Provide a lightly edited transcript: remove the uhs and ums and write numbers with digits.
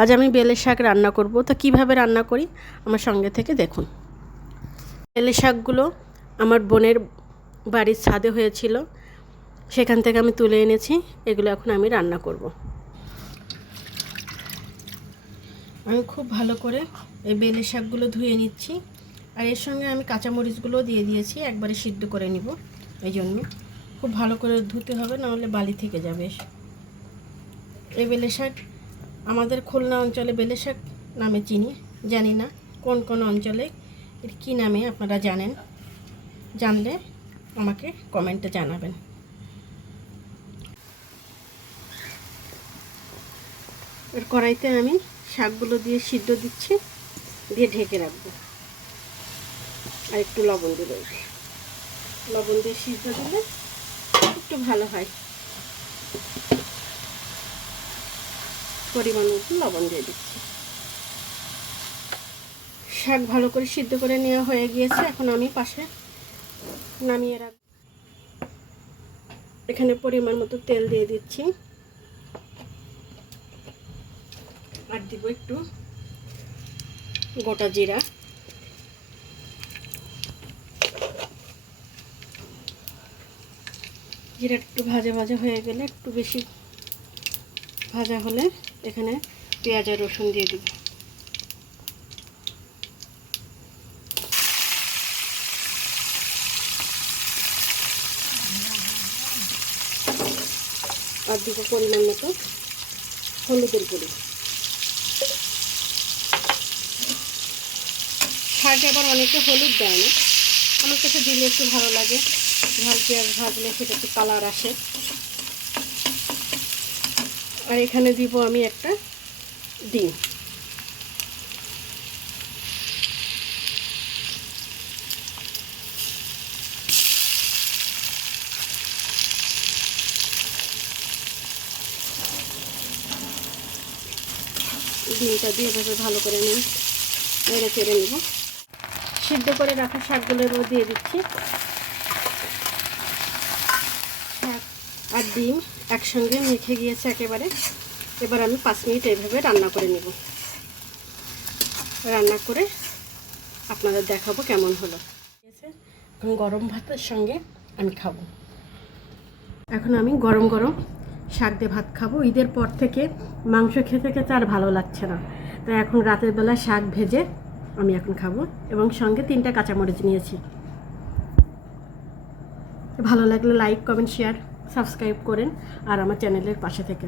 আজ আমি বেলের শাক রান্না করব। তো কিভাবে রান্না করি আমার সঙ্গে থেকে দেখুন। বেলের শাকগুলো আমার বোনের বাড়ির ছাদে হয়েছিল, সেখান থেকে আমি তুলে এনেছি। এগুলো এখন আমি রান্না করব। আমি খুব ভালো করে এই বেলের শাকগুলো ধুয়ে নিচ্ছি, আর এর সঙ্গে আমি কাঁচামরিচগুলো দিয়ে দিয়েছি, একবারে সিদ্ধ করে নিব। এই জন্য খুব ভালো করে ধুতে হবে, নাহলে বালি থেকে যাবে। এই বেলের শাক আমাদের খুলনা অঞ্চলে বেলের শাক নামে চিনি, জানি না কোন কোন অঞ্চলে এর কী নামে আপনারা জানেন, জানলে আমাকে কমেন্টে জানাবেন। এর কড়াইতে আমি শাকগুলো দিয়ে সিদ্ধ দিচ্ছি, দিয়ে ঢেকে রাখবো। আর একটু লবণ দেবো, লবণ দিয়ে সিদ্ধ দিলে একটু ভালো হয়। পরিমাণ মতো লবণ দিয়ে দিচ্ছি। শাক ভালো করে সিদ্ধ করে নেওয়া হয়ে গিয়েছে, এখন আমি পাশে নামিয়ে রাখব। এখানে পরিমাণ মতো তেল দিয়ে দিচ্ছি, আর দিব একটু গোটা জিরা। জিরা একটু ভাজা ভাজা হয়ে গেলে, একটু বেশি ভাজা হলে এখানে পেঁয়াজ আর রসুন দিয়ে দিব। আর দিব পরিমাণ মতো হলুদের গুঁড়ি। শাকে আবার অনেকে হলুদ দেয় না, আমার কাছে দিলে একটু ভালো লাগে। ঝাল পেঁয়াজ ভাজলে সেটা একটু কালার আসে। আর এখানে দিব আমি একটা ডিম। ডিমটা দিয়ে এভাবে ভালো করে নিয়ে নেড়ে চেড়ে নেব। সিদ্ধ করে রাখা শাকগুলোরও দিয়ে দিচ্ছি। শাক আর ডিম একসঙ্গে মেখে গিয়েছে একেবারে। এবার আমি 5 মিনিট এইভাবে রান্না করে নেব। রান্না করে আপনাদের দেখাবো কেমন হলো। এখন গরম ভাতের সঙ্গে আমি খাবো। এখন আমি গরম গরম শাক দিয়ে ভাত খাবো। ঈদের পর থেকে মাংস খেতে খেতে আর ভালো লাগছে না, তাই এখন রাতের বেলা শাক ভেজে আমি এখন খাবো, এবং সঙ্গে 3টা কাঁচামরিচ নিয়েছি। ভালো লাগলে লাইক, কমেন্ট, শেয়ার, সাবস্ক্রাইব করেন, আর আমার চ্যানেলের পাশে থেকে।